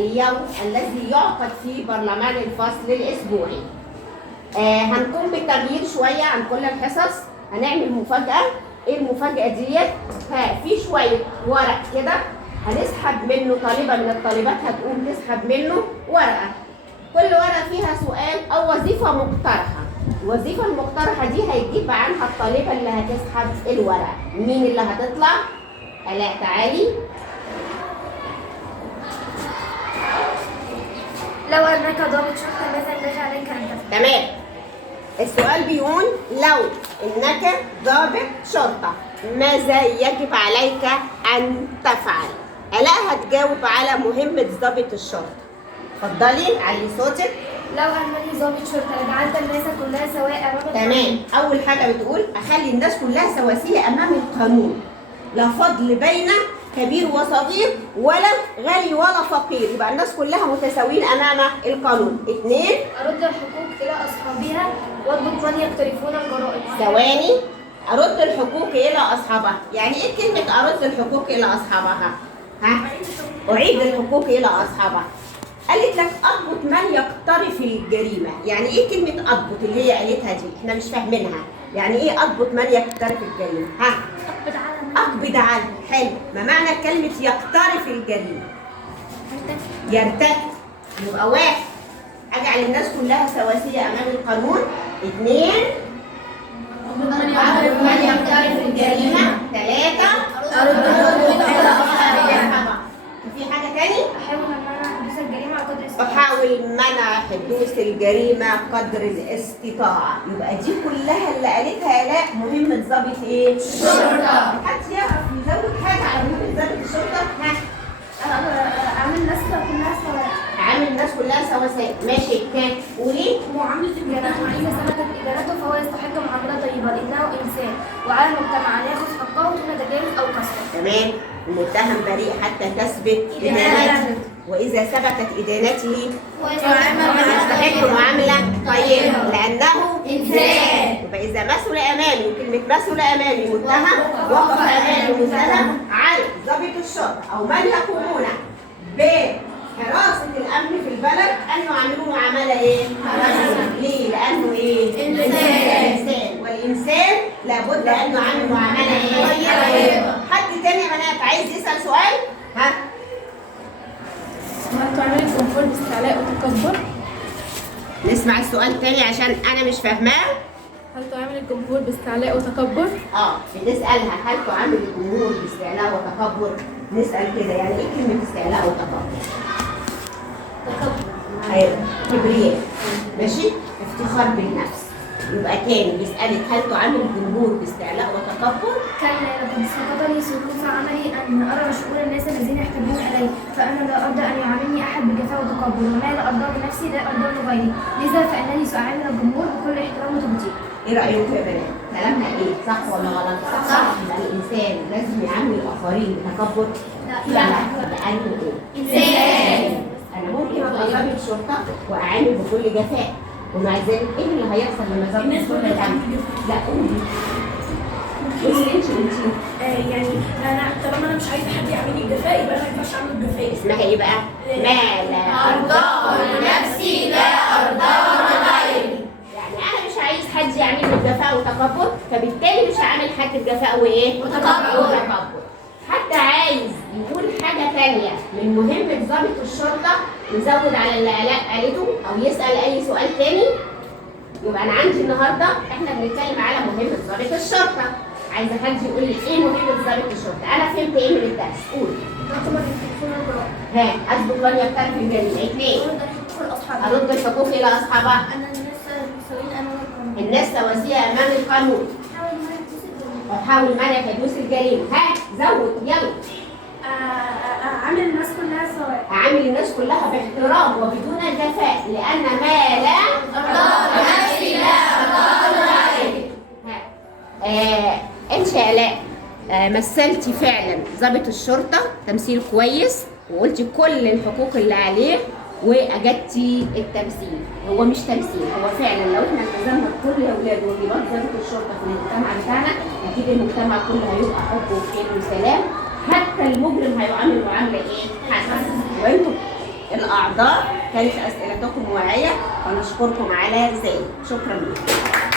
اليوم الذي يعقد فيه برلمان الفصل الأسبوعي. هنقوم بالتغيير شوية عن كل الحصص، هنعمل مفاجأة. ايه المفاجأة ديت؟ في شوية ورق كده هنسحب منه، طالبة من الطالبات هتقوم تسحب منه ورقة، كل ورقة فيها سؤال أو وظيفة مقترحة. الوظيفة المقترحة دي هيجيب عنها الطالبة اللي هتسحب الورقة. مين اللي هتطلع؟ آلاء تعالي. لو أنك ضابط شرطة ماذا ينبغي عليك أن تفعل؟ تمام. السؤال بيقول لو إنك ضابط شرطة ماذا يجب عليك أن تفعل؟ آلاء هتجاوب على مهمة ضابط الشرطة. اتفضلي علي صوتك. لو أنني ضابط شرطة لجعلت الناس كلها سواء أمام تمام. أول حاجة بتقول أخلي الناس كلها سواسية أمام القانون، لا فضل بين كبير وصغير ولا غني ولا فقير، يبقى الناس كلها متساويين أمام القانون. 2 أرد الحقوق إلى أصحابها واضبط من يقترفون الجرائم. ثواني. أرد الحقوق إلى أصحابها، يعني إيه كلمة أرد الحقوق إلى أصحابها؟ أعيد الحقوق إلى أصحابها. قالت لك أضبط من يقترف الجريمة، يعني إيه كلمة أضبط اللي هي قالتها دي؟ إحنا مش فاهمينها، يعني إيه أضبط من يقترف الجريمة؟ أقبض على. حلو، ما معنى كلمة يقترف الجريمة؟ يرتكب. يبقى 1 أجعل الناس كلها سواسية أمام القانون. 2 أضبط من يقترف الجريمة. 3 أرد الحقوق إلى أصحابها. في حاجة تاني؟ أحاول منع حدوث الجريمة قدر بحاول منع حدوث الجريمة قدر الإستطاعة. الاستطاعة. يبقى دي كلها اللي قالتها آلاء مهمة ضابط ايه؟ الشرطة. محدش يعرف يزود حاجة على مهمة ضابط الشرطة؟ أعمل الناس كلها سواء. عامل الناس كلها سواسية. ماشي. كام؟ قولي. معاملة الجريمة إذا ثبتت إدانته فهو يستحق معاملة طيبة لأنه إنسان، وعلى المجتمع أن يأخذ حقه دون تجاوز أو كسر. تمام. المتهم بريء حتى تثبت إدانته، وإذا ثبتت إدانته يستحق معاملة طيبة لأنه إنسان. يبقى إذا مثل أمامي، وكلمة مثل أمامي متهم، وقف أمامي متهم، على ضابط الشرطة أو من يقومون بحراسة الأمن في البلد أن يعاملوا معاملة إيه؟ ليه؟ لأنه إيه؟ إنسان، والإنسان لابد أن يعامل معاملة إيه؟ طيبة. حد تاني يا بنات عايز يسأل سؤال؟ ها؟ هل تعمل الجمهور باستعلاء وتكبر؟ نسمع السؤال تاني عشان أنا مش فاهماه. هل تعامل الجمهور باستعلاء وتكبر؟ بتسألها هل تعامل الجمهور باستعلاء وتكبر؟ نسأل كده يعني إيه كلمة استعلاء وتكبر؟ أيوه، كبرياء. ماشي؟ افتخار بالنفس. يبقى تاني بيسألك هل تعامل الجمهور باستعلاء وتكبر؟ كلا، لقد سقطني سلوك عملي أن أرى شؤون الناس الذين يحتاجون إلي، فأنا لا أرضى أن يعاملني أحد بجفاء وتكبر، وما لا أرضاه بنفسي لا أرضاه لغيري، لذا فإنني سأعامل الجمهور بكل احترام وتقدير. إيه رأيكم يا بنات؟ كلامنا إيه؟ صح ولا غلط؟ صح. يبقى الإنسان لازم يعامل الآخرين بتكبر؟ لا. لأنه إيه؟ إنسان. أنا ممكن أبقى ضابط شرطة وأعامل بكل جفاء، ومع ذلك إيه اللي هيحصل لما ضابط الشرطة يتعامل؟ لا قولي. قولي أنت. يعني انا طالما انا مش عايزه حد يعمل لي جفاء يبقى انا ما ينفعش اعمل جفاء. اسمها إيه بقى؟ ما لا أرضاه لنفسي لا أرضاه لغيري. يعني أنا مش عايز حد يعمل لي جفاء وتكبر، فبالتالي مش هعمل حد بجفاء وإيه؟ وتكبر. حد عايز يقول حاجة تانية من مهمة ضابط الشرطة يزود على اللي آلاء قالته أو يسأل أي سؤال تاني؟ يبقى أنا عندي النهاردة إحنا بنتكلم على مهمة ضابط الشرطة. عايزة حد يقول لي إيه مهمة ضابط الشرطة؟ أنا فهمت إيه من الدرس؟ قولي. أثبت من يقترف الجريمة. 2 أرد الحقوق إلى أصحابها. أن الناس مساويين أمام القانون. الناس سواسية أمام القانون. وحاول منع حدوث الجريمة. زود يلا. أعامل الناس كلها سواء. أعامل الناس كلها باحترام وبدون جفاء لأن ما لا أرضاه لنفسي لا أرضاه لغيري. انت يا آلاء مثلتي فعلا ضابط الشرطة تمثيل كويس، وقلتي كل الحقوق اللي عليه واجدتي التمثيل. هو مش تمثيل، هو فعلا لو احنا التزمنا بكل اولاد وواجبات ضابط الشرطة في المجتمع بتاعنا اكيد المجتمع كله هيبقى حب وخير وسلام، حتى المجرم هيعامل معاملة ايه؟ حسنة. وانتوا الأعضاء كانت أسئلتكم واعية، ونشكركم على ذلك. شكرا لكم.